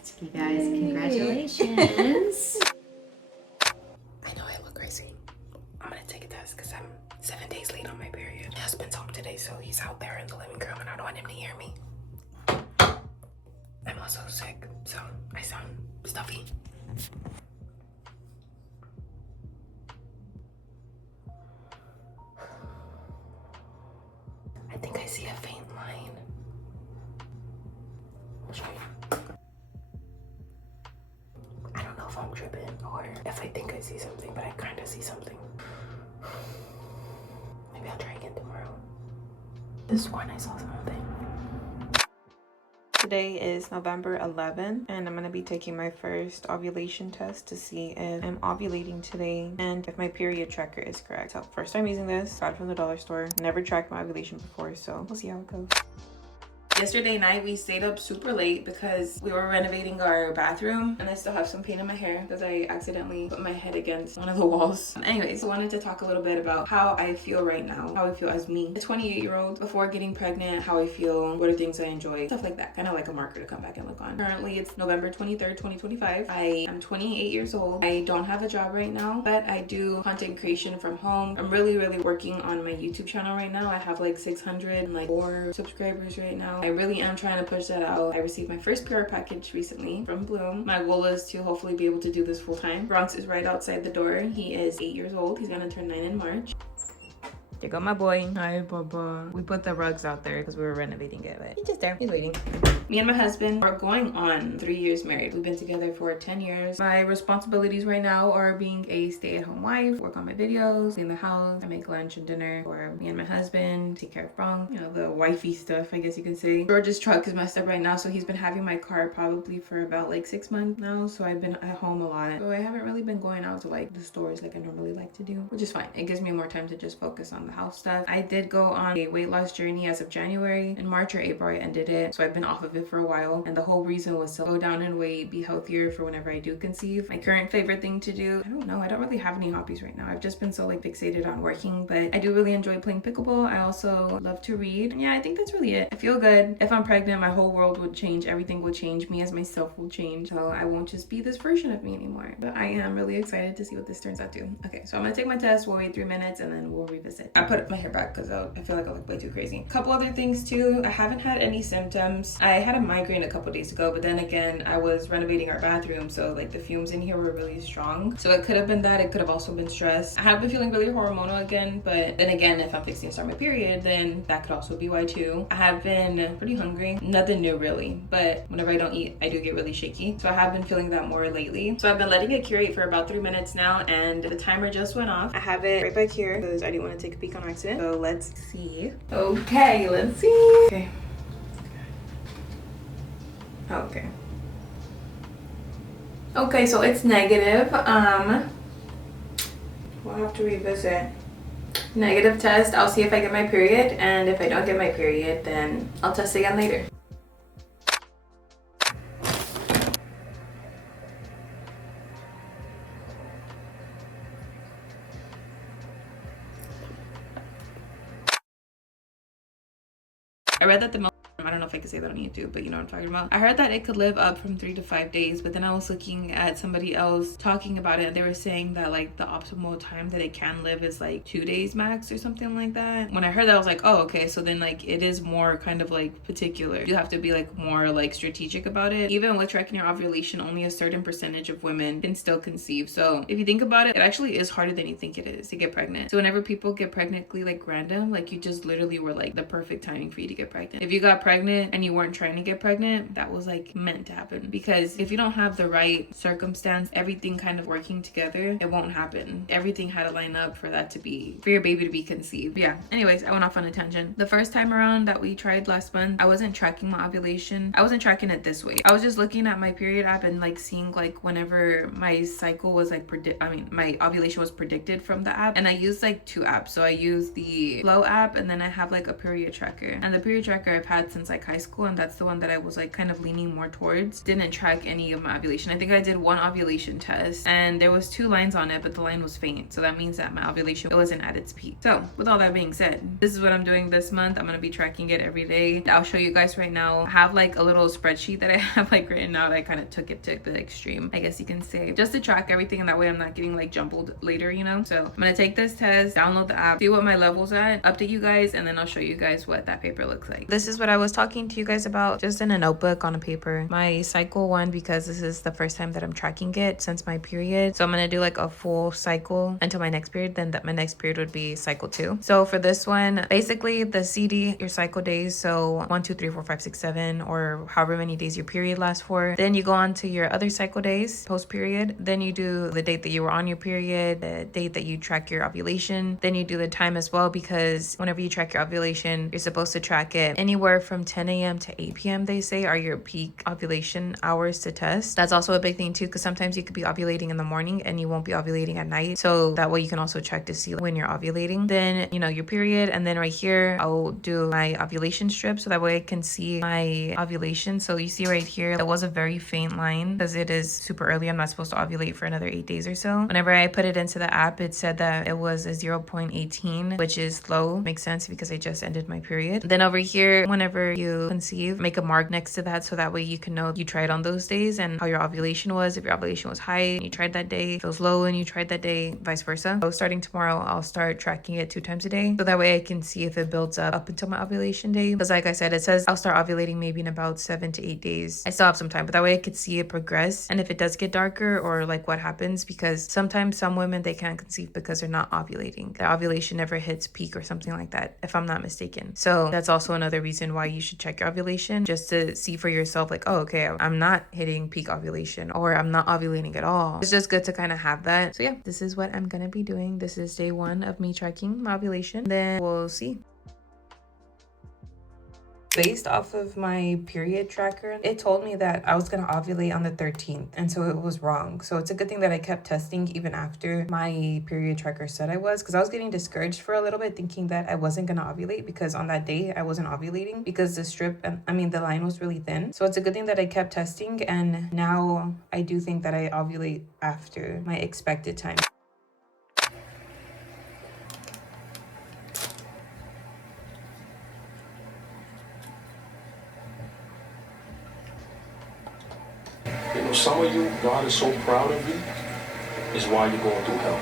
You guys, congratulations. I know I look crazy. I'm gonna take a test because I'm 7 days late on my period. My husband's home today, so he's out there in the living room and I don't want him to hear me. I'm also sick, so I sound stuffy. I think I see a faint line. I'll show you. I don't know if I'm tripping or if I think I see something, but I kind of see something. Maybe I'll try again tomorrow. This one I saw something. Today is November 11th, and I'm going to be taking my first ovulation test to see if I'm ovulating today and if my period tracker is correct. So first time using this, got it from the dollar store. Never tracked my ovulation before, so we'll see how it goes. Yesterday night we stayed up super late because we were renovating our bathroom, and I still have some pain in my hair because I accidentally put my head against one of the walls. Anyways, I wanted to talk a little bit about how I feel right now, how I feel as me, a 28-year-old before getting pregnant, how I feel, what are things I enjoy, stuff like that, kind of like a marker to come back and look on. Currently it's November 23rd, 2025. I am 28 years old. I don't have a job right now, but I do content creation from home. I'm really working on my YouTube channel right now. I have like 604 subscribers right now. I really am trying to push that out. I received my first PR package recently from Bloom. My goal is to hopefully be able to do this full time. Bronx is right outside the door. He is 8 years old. He's gonna turn 9 in March. There go my boy. Hi, Baba. We put the rugs out there because we were renovating it, but he's just there. He's waiting. Me and my husband are going on 3 years married. We've been together for 10 years. My responsibilities right now are being a stay-at-home wife, work on my videos, clean the house, I make lunch and dinner for me and my husband, take care of Bronx, you know, the wifey stuff, I guess you could say. George's truck is messed up right now, so he's been having my car probably for about like 6 months now, so I've been at home a lot. So I haven't really been going out to like the stores like I normally like to do, which is fine. It gives me more time to just focus on the house stuff. I did go on a weight loss journey as of January. In March or April I ended it, so I've been off of it for a while, and the whole reason was to go down in weight, be healthier for whenever I do conceive. My current favorite thing to do, I don't know, I don't really have any hobbies right now. I've just been so like fixated on working, but I do really enjoy playing pickleball. I also love to read, and yeah, I think that's really it. I feel good. If I'm pregnant, my whole world would change. Everything will change. Me as myself will change, so I won't just be this version of me anymore. But I am really excited to see what this turns out to. Okay, so I'm gonna take my test. We'll wait 3 minutes and then we'll revisit. I put my hair back because I feel like I look way too crazy. A couple other things too. I haven't had any symptoms. I had a migraine a couple days ago, but then again, I was renovating our bathroom, so like the fumes in here were really strong. So it could have been that. It could have also been stress. I have been feeling really hormonal again, but then again, if I'm fixing to start my period, then that could also be why too. I have been pretty hungry. Nothing new really, but whenever I don't eat, I do get really shaky. So I have been feeling that more lately. So I've been letting it curate for about 3 minutes now, and the timer just went off. I have it right back here because I didn't want to take a peek on accident. So let's see. Okay, let's see. Okay. Okay. Okay, so it's negative. We'll have to revisit. Negative test. I'll see if I get my period, and if I don't get my period, then I'll test again later. I read that the I don't know if I could say that on YouTube, but you know what I'm talking about. I heard that it could live up from 3 to 5 days, but then I was looking at somebody else talking about it, and they were saying that like the optimal time that it can live is like 2 days max or something like that. When I heard that, I was like, oh, okay, so then like it is more kind of like particular. You have to be like more like strategic about it. Even with tracking your ovulation, only a certain percentage of women can still conceive. So if you think about it, it actually is harder than you think it is to get pregnant. So whenever people get pregnantly like random, like you just literally were like the perfect timing for you to get pregnant. If you got pregnant and you weren't trying to get pregnant, that was like meant to happen, because if you don't have the right circumstance, everything kind of working together, it won't happen. Everything had to line up for that to be, for your baby to be conceived. Yeah, anyways, I went off on a tangent. The first time around that we tried last month, I wasn't tracking my ovulation. I wasn't tracking it this way. I was just looking at my period app and like seeing like whenever my cycle was like my ovulation was predicted from the app, and I used like 2 apps. So I used the Flow app, and then I have like a period tracker, and the period tracker I've had since since like high school, and that's the one that I was like kind of leaning more towards. Didn't track any of my ovulation. I think I did one ovulation test and there was 2 lines on it, but the line was faint, so that means that my ovulation wasn't at its peak. So with all that being said, this is what I'm doing this month. I'm gonna be tracking it every day. I'll show you guys right now. I have like a little spreadsheet that I have like written out. I kind of took it to the extreme, I guess you can say, just to track everything, and that way I'm not getting like jumbled later, you know. So I'm gonna take this test, download the app, see what my level's at, update you guys, and then I'll show you guys what that paper looks like. This is what I was talking to you guys about, just in a notebook on a paper. My cycle 1, because this is the first time that I'm tracking it since my period, so I'm gonna do like a full cycle until my next period, then that my next period would be cycle 2. So for this one, basically the CD, your cycle days, so 1 2 3 4 5 6 7, or however many days your period lasts for. Then you go on to your other cycle days post period, then you do the date that you were on your period, the date that you track your ovulation, then you do the time as well, because whenever you track your ovulation, you're supposed to track it anywhere from 10 a.m. to 8 p.m. they say are your peak ovulation hours to test. That's also a big thing too, because sometimes you could be ovulating in the morning and you won't be ovulating at night, so that way you can also check to see when you're ovulating. Then, you know, your period, and then right here I'll do my ovulation strip, so that way I can see my ovulation. So you see right here, it was a very faint line because it is super early. I'm not supposed to ovulate for another 8 days or so. Whenever I put it into the app, it said that it was a 0.18, which is low. Makes sense because I just ended my period. Then over here, whenever you conceive, make a mark next to that, so that way you can know you tried on those days and how your ovulation was. If your ovulation was high and you tried that day, if it was low and you tried that day, vice versa. So starting tomorrow, I'll start tracking it 2 times a day, so that way I can see if it builds up until my ovulation day. Because like I said, it says I'll start ovulating maybe in about 7 to 8 days. I still have some time, but that way I could see it progress, and if it does get darker or like what happens, because sometimes some women, they can't conceive because they're not ovulating. Their ovulation never hits peak or something like that, if I'm not mistaken. So that's also another reason why you should check your ovulation, just to see for yourself like, oh, okay, I'm not hitting peak ovulation, or I'm not ovulating at all. It's just good to kind of have that. So yeah, this is what I'm gonna be doing. This is day 1 of me tracking my ovulation. Then we'll see. Based off of my period tracker, it told me that I was going to ovulate on the 13th, and so it was wrong. So it's a good thing that I kept testing even after my period tracker said I was, because I was getting discouraged for a little bit, thinking that I wasn't going to ovulate, because on that day I wasn't ovulating because the strip, the line was really thin. So it's a good thing that I kept testing, and now I do think that I ovulate after my expected time. You know, some of you, God is so proud of you, is why you're going through hell.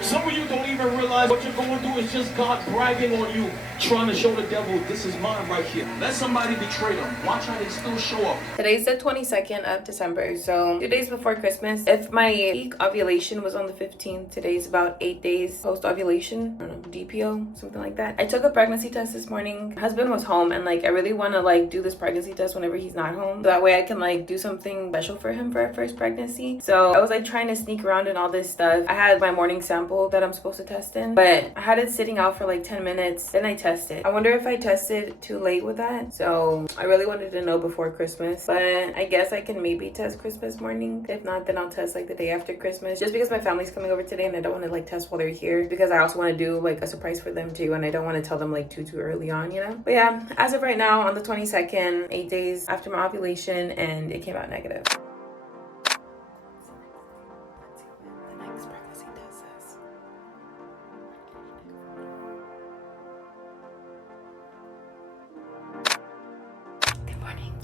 Some of you don't even realize what you're going through is just God bragging on you, trying to show the devil, this is mine right here. Let somebody betray them. Watch how they still show up. Today's the 22nd of December, so 2 days before Christmas. If my peak ovulation was on the 15th, today's about 8 days post-ovulation. I don't know, DPO, something like that. I took a pregnancy test this morning. My husband was home, and like I really want to like do this pregnancy test whenever he's not home, so that way I can like do something special for him for our first pregnancy. So I was like trying to sneak around and all this stuff. I had my morning sample that I'm supposed to test in, but I had it sitting out for like 10 minutes. Then I tested. I wonder if I tested too late with that. So I really wanted to know before Christmas, but I guess I can maybe test Christmas morning. If not, then I'll test like the day after Christmas, just because my family's coming over today and I don't want to like test while they're here, because I also want to do like a surprise for them too, and I don't want to tell them like too early on, you know. But yeah, as of right now, on the 22nd, 8 days after my ovulation, and it came out negative.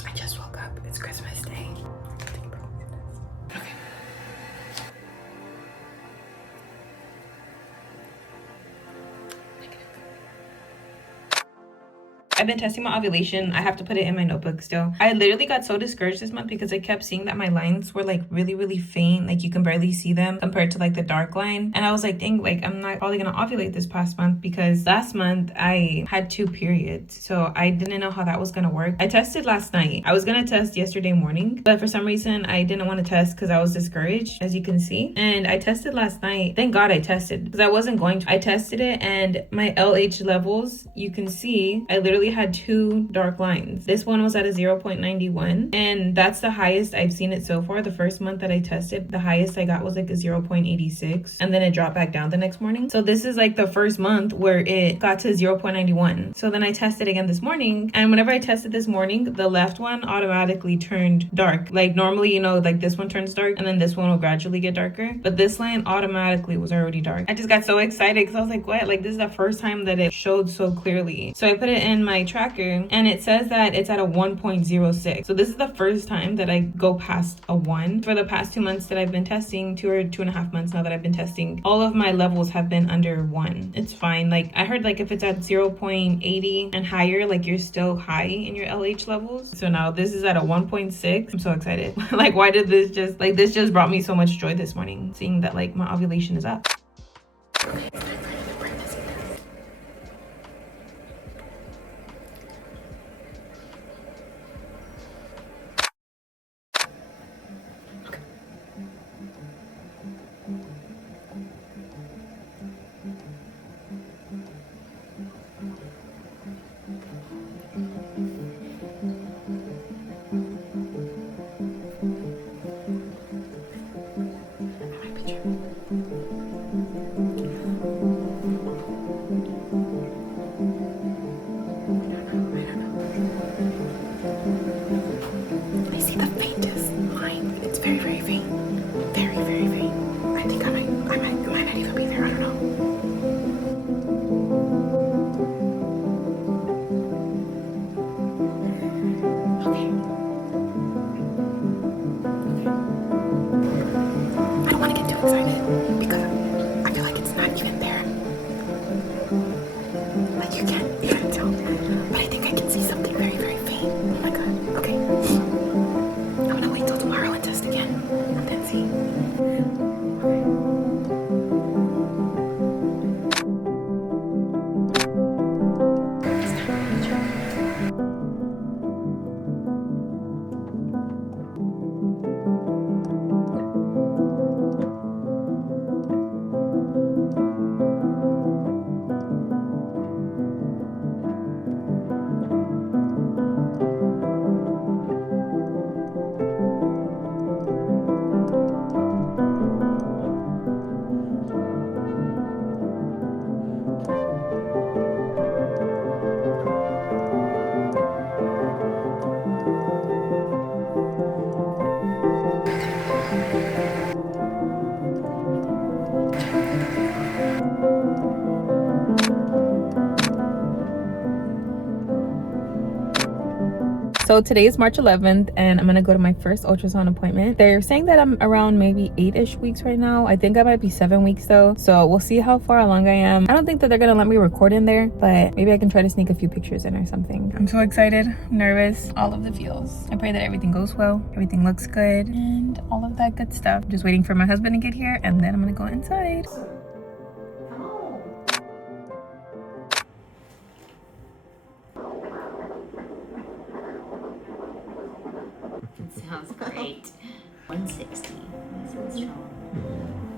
I just woke up. It's Christmas Day. Okay. I've been testing my ovulation. I have to put it in my notebook still. I literally got so discouraged this month because I kept seeing that my lines were like really faint. Like you can barely see them compared to like the dark line. And I was like, dang, like I'm not probably gonna ovulate this past month, because last month I had 2 periods. So I didn't know how that was gonna work. I tested last night. I was gonna test yesterday morning, but for some reason I didn't want to test because I was discouraged, as you can see. And I tested last night. Thank God I tested, because I wasn't going to. I tested it, and my LH levels, you can see, I literally had 2 dark lines. This one was at a 0.91, and that's the highest I've seen it so far. The first month that I tested, the highest I got was like a 0.86, and then it dropped back down the next morning. So this is like the first month where it got to 0.91. So then I tested again this morning, and whenever I tested this morning, the left one automatically turned dark. Like normally, you know, like this one turns dark and then this one will gradually get darker, but this line automatically was already dark. I just got so excited because I was like, what? Like this is the first time that it showed so clearly. So I put it in my tracker and it says that it's at a 1.06. So this is the first time that I go past a 1. For the past 2 months that I've been testing, 2 or 2.5 months now that I've been testing, all of my levels have been under 1. It's fine. Like I heard like if it's at 0.80 and higher, like you're still high in your LH levels. So now this is at a 1.6. I'm so excited. Like why did this just, like this just brought me so much joy this morning, seeing that like my ovulation is up. Okay, it's time for you to bring this in. So today is March 11th and I'm gonna go to my first ultrasound appointment. They're saying that I'm around maybe 8-ish weeks right now. I think I might be 7 weeks though. So we'll see how far along I am. I don't think that they're gonna let me record in there, but maybe I can try to sneak a few pictures in or something. I'm so excited, nervous, all of the feels. I pray that everything goes well, everything looks good, and all of that good stuff. Just waiting for my husband to get here and then I'm gonna go inside. Sounds great. 160. Nice and strong.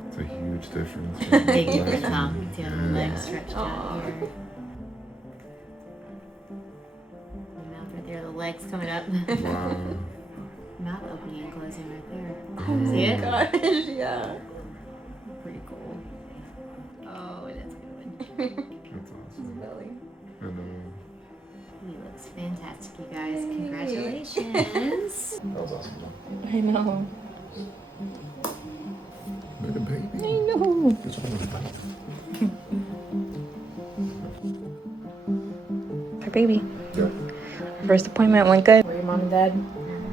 It's a huge difference. Big difference, huh? See how the legs stretched out here. The mouth right there, the legs coming up. Wow. Mouth opening and closing right there. Oh See it? gosh, yeah. Pretty cool. Oh, that's a good one. That's awesome. Belly. I know. He looks fantastic, you guys. Congratulations. That was awesome. I know. Little baby. I know. Just want to fight. Our baby. Yeah. First appointment went good. Where are your mom and dad?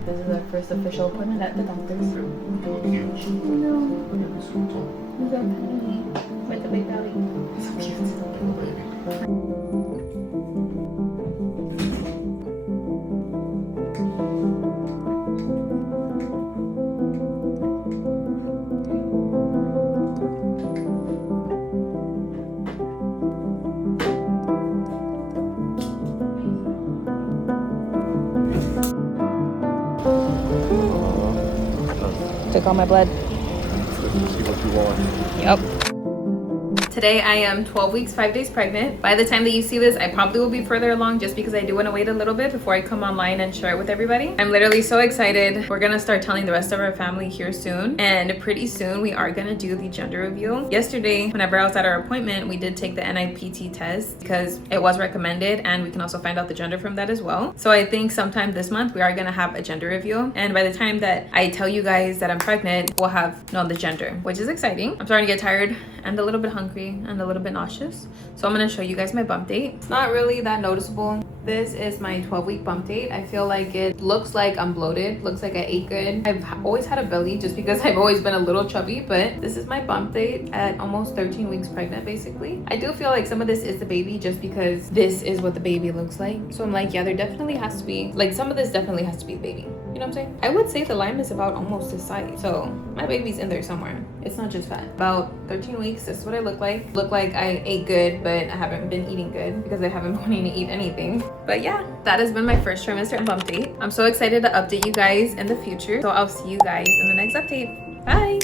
This is our first official appointment at the doctor's. Huge. No. Baby so tall. With the belly. With the big belly. So cute. Little baby. Took all my blood. See what you want. Yep. Today I am 12 weeks, 5 days pregnant. By the time that you see this, I probably will be further along just because I do want to wait a little bit before I come online and share it with everybody. I'm literally so excited. We're gonna start telling the rest of our family here soon, and pretty soon we are gonna do the gender reveal. Yesterday, whenever I was at our appointment, we did take the NIPT test because it was recommended, and we can also find out the gender from that as well. So I think sometime this month we are gonna have a gender reveal, and by the time that I tell you guys that I'm pregnant, we'll have known the gender, which is exciting. I'm starting to get tired and a little bit hungry and a little bit nauseous, so I'm gonna show you guys my bump date. It's not really that noticeable. This is my 12-week bump date. I feel like it looks like I'm bloated, looks like I ate good. I've always had a belly just because I've always been a little chubby, but this is my bump date at almost 13 weeks pregnant, basically. I do feel like some of this is the baby just because this is what the baby looks like. So I'm like, yeah, there definitely has to be, like, some of this definitely has to be the baby. You know what I'm saying? I would say the lime is about almost this size. So my baby's in there somewhere. It's not just fat. About 13 weeks, this is what I look like. Look like I ate good, but I haven't been eating good because I haven't been wanting to eat anything. But yeah, that has been my first trimester and bump date. I'm so excited to update you guys in the future. So I'll see you guys in the next update. Bye.